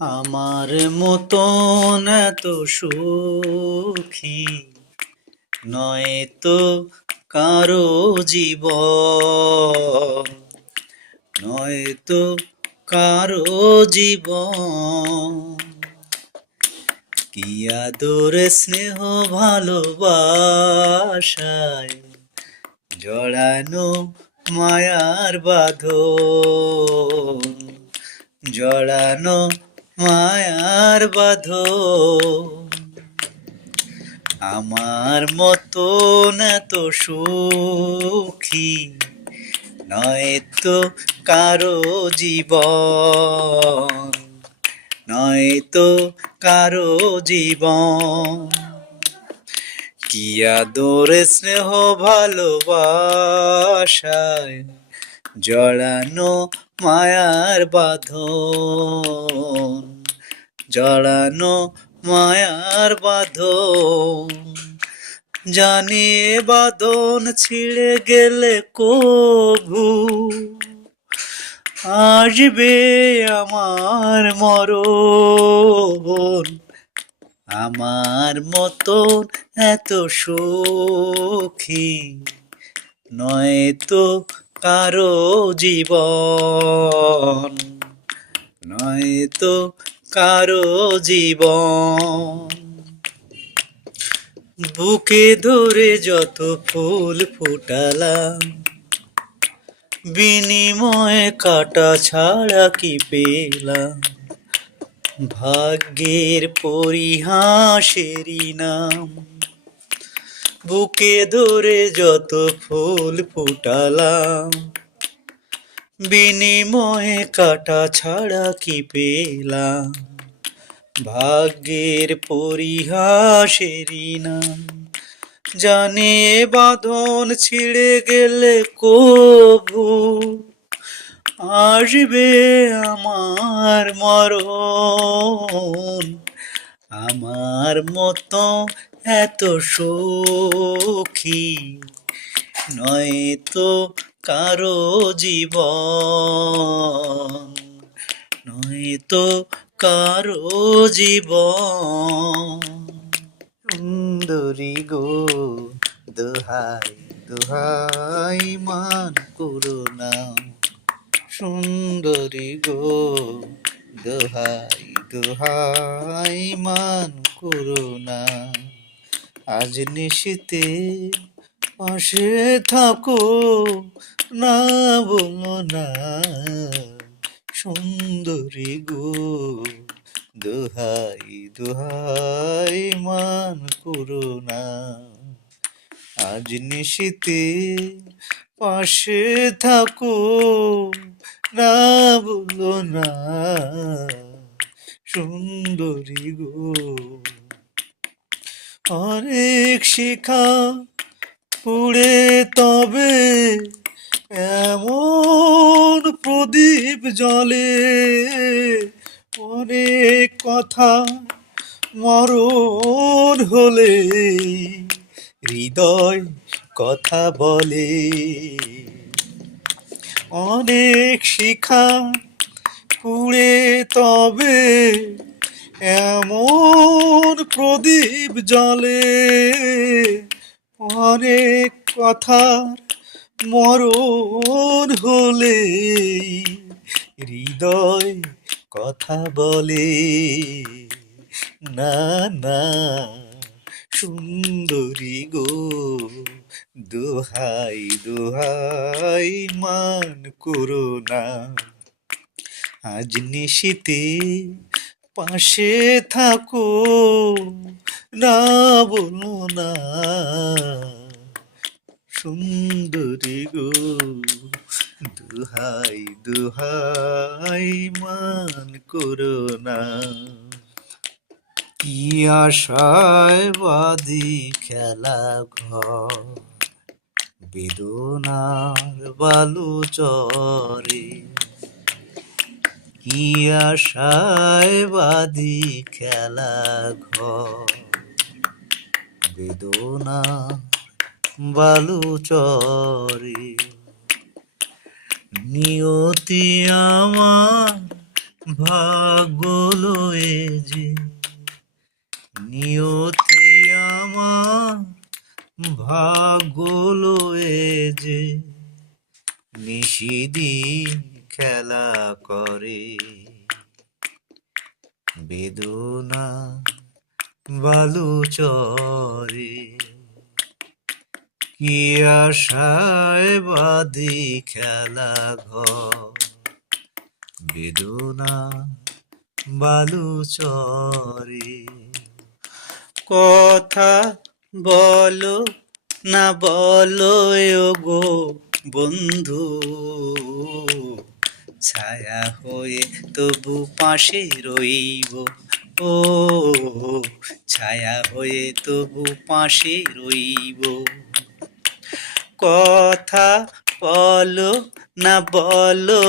আমার মতন এত সুখী নয় তো কারো জীবন, নয় তো কারো জীবন। কি আদরে স্নেহ ভালোবাসায় জড়ানো মায়ার বাঁধন, জড়ানো মায়ার বাঁধন। আমার মতন এত সুখী নয় তো কারো জীবন, নয় তো কারো জীবন। কি আদরে স্নেহ ভালোবাসায় জড়ানো মায়ার বাঁধন, জড়ানো মায়ার বাঁধন। জানি এ বাঁধন ছিঁড়ে গেলে কভু আসবে আমার মরণ। আমার মতন এত সুখী নয় তো কারো জীবন, নয় তো কারো জীবন। বুকে ধরে যত ফুল ফুটালাম, বিনিময়ে কাটা ছাড়া কি পেলাম? ভাগ্যের পরিহাসেরই নাম। বুকে ধরে যত ফুল ফুটালাম, বিনিময়ে কাটা ছাড়া কি পেলাম? ভাগ্যের পরিহাসেরই নাম। জানি এ বাঁধন ছিঁড়ে গেলে কভু আসবে আমার মরণ। আমার মতো এত সুখী নয় তো কারো জীবন, নয় তো কারো জীবন। সুন্দরী গো দোহাই দোহাই মান করুণা, সুন্দরী গো দোহাই দোহাই মান করুণা। আজ নিশীতে পাশে থাকো, না বলো না সুন্দরী গো দোহাই দোহাই মান করুণা। আজ নিশীতে পাশে থাকো, না বলো না সুন্দরী গো। অনেক শিখা পুড়ে তবে এমন প্রদীপ জলে, অনেক কথা মরণ হলে হৃদয় কথা বলে। অনেক শিখা পুড়ে তবে এমন প্রদীপ জলে, অনেক কথার মরণ হলে হৃদয় কথা বলে। না না সুন্দরী গো দোহাই দোহাই মান করুণা। আজ নিশীতে পাশে থাকো, না বলো না সুন্দরী গো দোহাই দোহাই মান করুণা। কি আশায় বাদি খেলা ঘর, বেদনার বালু চরে। কি আশায় বাদি খেলা ঘর, বেদনা বালু চরে। নিয়তি আমার ভাগ্য লয়ে যে নিয়তি আমার, ভাগ্য লয়ে যে নিশিদিন খেলা করে, বেদনা বালু চরে, কি আশায় বাঁধি খেলা ঘর, বেদনা বালু চরে। কথা বলো না বলো গো বন্ধু, ছায়া হয়ে তবু পাশে রইব, ও ছায়া হয়ে তবু পাশে রইব। কথা বলো না বলো